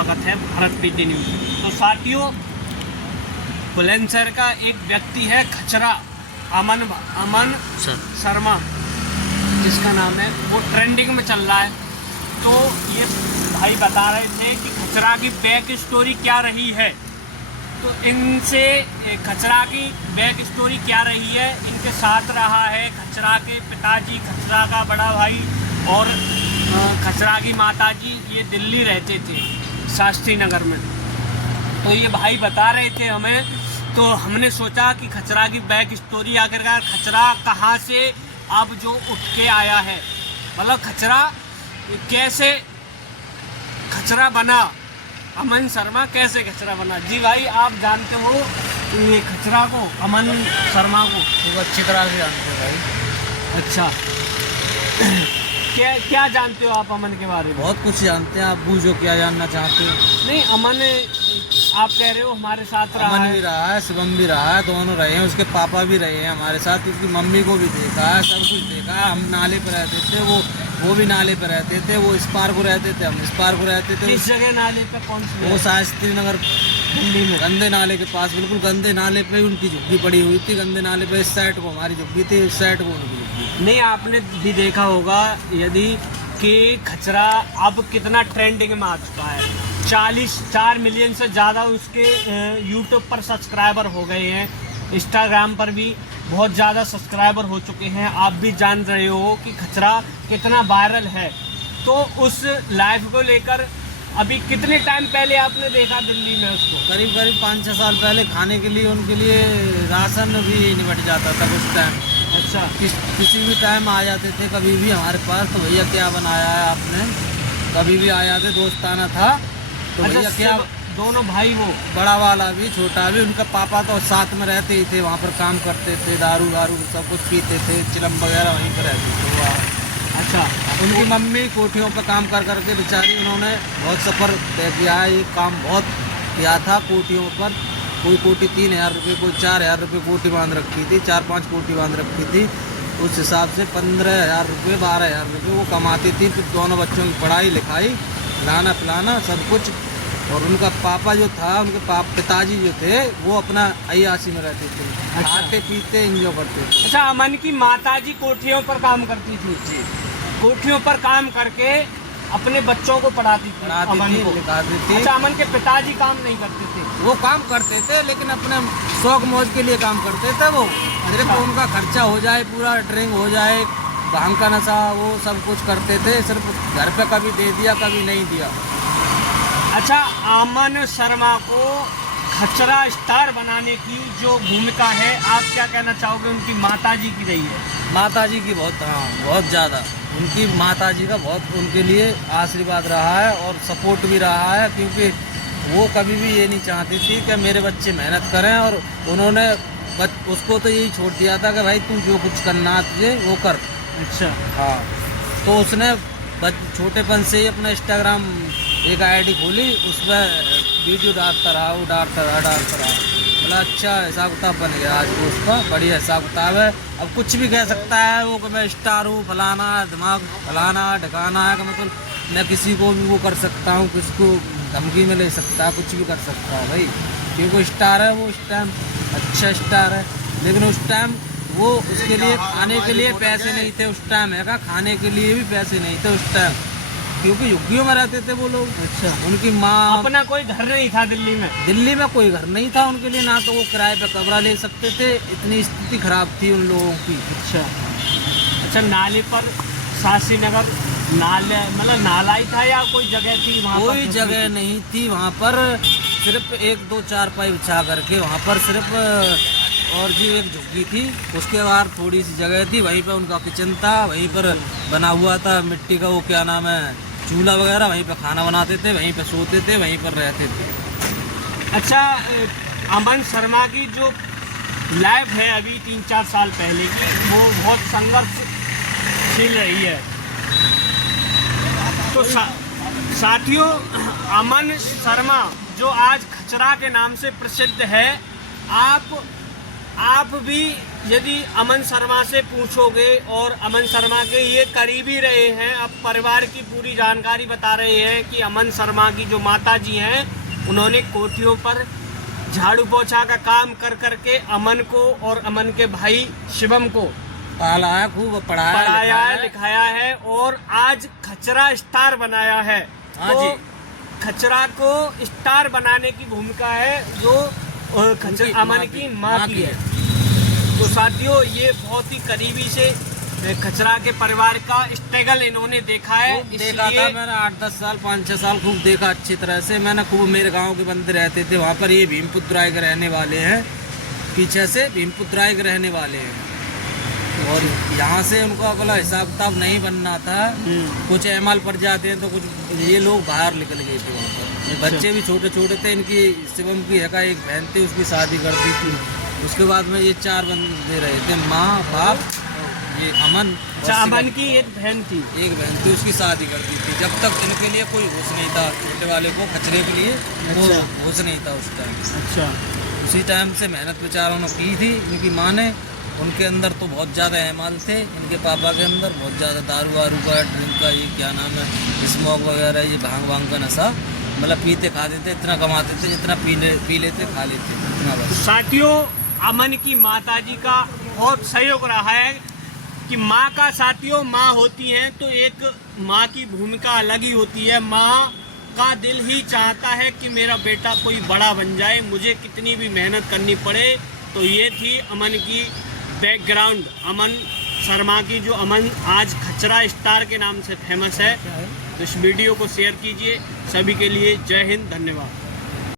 स्वागत है Bharat PT news. तो साथियों, बुलंदशहर का एक व्यक्ति है खचरा, अमन शर्मा जिसका नाम है, वो ट्रेंडिंग में चल रहा है। तो ये भाई बता रहे थे कि खचरा की बैक स्टोरी क्या रही है। तो इनसे खचरा की बैक स्टोरी क्या रही है, इनके साथ रहा है खचरा के पिताजी, खचरा का बड़ा भाई और खचरा की माताजी। ये दिल्ली रहते थे, शास्त्री नगर में। तो ये भाई बता रहे थे हमें, तो हमने सोचा कि खचरा की बैक स्टोरी आखिरकार खचरा कहाँ से अब जो उठ के आया है, मतलब खचरा कैसे खचरा बना, अमन शर्मा कैसे खचरा बना। जी भाई, आप जानते हो ये खचरा को, अमन शर्मा को? तो अच्छी तरह से जानते हो भाई। अच्छा, क्या जानते हो आप अमन के बारे में? बहुत कुछ जानते हैं। आप पूछो क्या जानना चाहते हो? नहीं, अमन आप कह रहे हो हमारे साथ रहा अमन है। भी रहा है, शिवम भी रहा है, दोनों रहे हैं। उसके पापा भी रहे हैं हमारे साथ, उसकी मम्मी को भी देखा है, सब कुछ देखा है। हम नाले पर रहते थे, वो भी नाले पर रहते थे। वो इस पार को रहते थे, हम इस पार को रहते थे। किस जगह नाले पे? कौन सी? वो शास्त्री नगर दिल्ली में गंदे नाले के पास, बिल्कुल गंदे नाले पे उनकी झुग्गी पड़ी हुई थी। गंदे नाले पे इस साइड को हमारी झुग्गी थी, इस साइड को उनकी झुग्गी। नहीं, आपने भी देखा होगा यदि कि खचरा अब कितना ट्रेंडिंग में आ चुका है। 4 मिलियन से ज़्यादा उसके यूट्यूब पर सब्सक्राइबर हो गए हैं। इंस्टाग्राम पर भी बहुत ज़्यादा सब्सक्राइबर हो चुके हैं। आप भी जान रहे हो कि खचरा कितना वायरल है। तो उस लाइफ को लेकर अभी कितने टाइम पहले आपने देखा दिल्ली में उसको? करीब 5-6 साल पहले खाने के लिए उनके लिए राशन भी निपट जाता था कुछ टाइम। अच्छा, किसी भी टाइम आ जाते थे कभी भी हमारे पास, तो भैया क्या बनाया है आपने, कभी भी आ जाते। दोस्ताना था तो अच्छा, भैया क्या। दोनों भाई, वो बड़ा वाला भी छोटा भी, उनका पापा तो साथ में रहते ही थे, वहाँ पर काम करते थे, दारू सब कुछ पीते थे, चिलम वगैरह वहीं पर रहते थे वो। अच्छा, उनकी मम्मी कोठियों पर काम कर करके बेचारी, उन्होंने बहुत सफ़र तय किया है। ये काम बहुत किया था कोठियों पर। कोई कोठी 3,000 रुपये, कोई 4,000 रुपये कोठी बांध रखी थी, 4-5 कोठी बांध रखी थी। उस हिसाब से 15,000 रुपये, 12,000 रुपये वो कमाती थी। फिर दोनों बच्चों की पढ़ाई लिखाई, खिलाना पिलाना सब कुछ। और उनका पापा जो था, उनके पिताजी जो थे, वो अपना अय्याशी में रहते थे। अच्छा। खाते पीते एंजॉय करते थे। अच्छा, अमन की माताजी कोठियों पर काम करती थी। जी, कोठियों पर काम करके अपने बच्चों को पढ़ाती थी, अमन को लिखाती थी। अच्छा, अमन के पिताजी काम नहीं करते थे? वो काम करते थे, लेकिन अपने शौक मौज के लिए काम करते थे। वो सिर्फ उनका खर्चा हो जाए, पूरा ड्रिंक हो जाए, भांग का नशा, वो सब कुछ करते थे। सिर्फ घर पे कभी दे दिया, कभी नहीं दिया। अच्छा, अमन शर्मा को खचरा स्टार बनाने की जो भूमिका है, आप क्या कहना चाहोगे? उनकी माताजी की रही है। माताजी की बहुत ज़्यादा, उनकी माताजी का बहुत उनके लिए आशीर्वाद रहा है और सपोर्ट भी रहा है। क्योंकि वो कभी भी ये नहीं चाहती थी कि मेरे बच्चे मेहनत करें, और उन्होंने उसको तो यही छोड़ दिया था कि भाई तू जो कुछ करना तुझे वो कर। अच्छा, हाँ, तो उसने छोटेपन से ही अपना इंस्टाग्राम एक आईडी खोली, उसमें वीडियो डालता रहा, वो डालता रहा। बोला अच्छा हिसाब किताब बन गया आज वो उसका, बढ़िया हिसाब किताब है। अब कुछ भी कह सकता है वो कि मैं स्टार हूँ, फलाना दिमाग, फलाना ढकाना है, कि मतलब मैं किसी को भी वो कर सकता हूँ, किसको धमकी में ले सकता है, कुछ भी कर सकता है भाई। क्योंकि स्टार है वो, उस टाइम अच्छा स्टार है। लेकिन उस टाइम वो उसके लिए खाने के लिए पैसे नहीं थे। उस टाइम है, खाने के लिए भी पैसे नहीं थे उस टाइम, क्योंकि झुग्गियों में रहते थे वो लोग। अच्छा, उनकी माँ, अपना कोई घर नहीं था दिल्ली में? दिल्ली में कोई घर नहीं था उनके लिए, ना तो वो किराए पे कमरा ले सकते थे, इतनी स्थिति खराब थी उन लोगों की। अच्छा, नाले पर शास्त्री नगर नाले, मतलब नाला ही था या कोई जगह थी वहाँ? कोई जगह नहीं थी वहाँ पर, सिर्फ 1-2 चारपाई बिछा करके वहाँ पर सिर्फ, और जी एक झुग्गी थी। उसके बाद थोड़ी सी जगह थी, वहीं पर उनका किचन था, वहीं पर बना हुआ था मिट्टी का, वो क्या नाम है, चूल्हा वगैरह, वहीं पर खाना बनाते थे, वहीं पर सोते थे, वहीं पर रहते थे। अच्छा, अमन शर्मा की जो लाइफ है अभी 3-4 साल पहले की, वो बहुत संघर्षशील रही है। तो साथियों, अमन शर्मा जो आज खचरा के नाम से प्रसिद्ध है, आप भी यदि अमन शर्मा से पूछोगे, और अमन शर्मा के ये करीबी रहे हैं, अब परिवार की पूरी जानकारी बता रहे हैं कि अमन शर्मा की जो माता जी हैं उन्होंने कोठियों पर झाड़ू पोछा का काम कर करके अमन को और अमन के भाई शिवम को पाला है, खूब पढ़ाया है, लिखाया है और आज खचरा स्टार बनाया है। हाँ तो जी। खचरा को स्टार बनाने की भूमिका है जो अमन की माँ की है। तो साथियों, ये बहुत ही करीबी से खचरा के परिवार का स्ट्रगल इन्होंने देखा है। देखा था मैंने 8-10 साल 5-6 साल खूब देखा अच्छी तरह से। मैंने खूब, मेरे गांव के बंदे रहते थे वहाँ पर, ये भीमपुत्र राय के रहने वाले हैं, पीछे से भीमपुत्र राय के रहने वाले हैं। और यहाँ से उनका बोला हिसाब किताब नहीं बनना था, कुछ एमआल पड़ जाते हैं तो कुछ ये लोग बाहर निकल गए थे वहाँ पर। बच्चे भी छोटे छोटे थे। इनकी शिवम की है का एक बहन थी, उसकी शादी कर दी थी। उसके बाद में ये 4 बंदे रहे थे, माँ बाप, ये अमन। अमन की एक बहन थी, उसकी शादी कर दी थी। जब तक इनके लिए कोई होश नहीं था, छोटे वाले को खचरे के लिए वो होश नहीं था उस टाइम। अच्छा। उसी टाइम से मेहनत बेचारों ने की थी इनकी माँ ने। उनके अंदर तो बहुत ज़्यादा एमाल थे, इनके पापा के अंदर बहुत ज़्यादा दारू वारू का, ड्रिंक का, ये क्या नाम है, स्मोक वगैरह, ये भांग का नशा, मतलब पीते खाते थे, इतना कमाते थे जितना पी लेते खा लेते, इतना बस। साथियों, अमन की माताजी का बहुत सहयोग रहा है कि माँ का, साथियों, माँ होती हैं तो एक माँ की भूमिका अलग ही होती है। माँ का दिल ही चाहता है कि मेरा बेटा कोई बड़ा बन जाए, मुझे कितनी भी मेहनत करनी पड़े। तो ये थी अमन की बैकग्राउंड, अमन शर्मा की, जो अमन आज खचरा स्टार के नाम से फेमस है। तो इस वीडियो को शेयर कीजिए। सभी के लिए जय हिंद, धन्यवाद।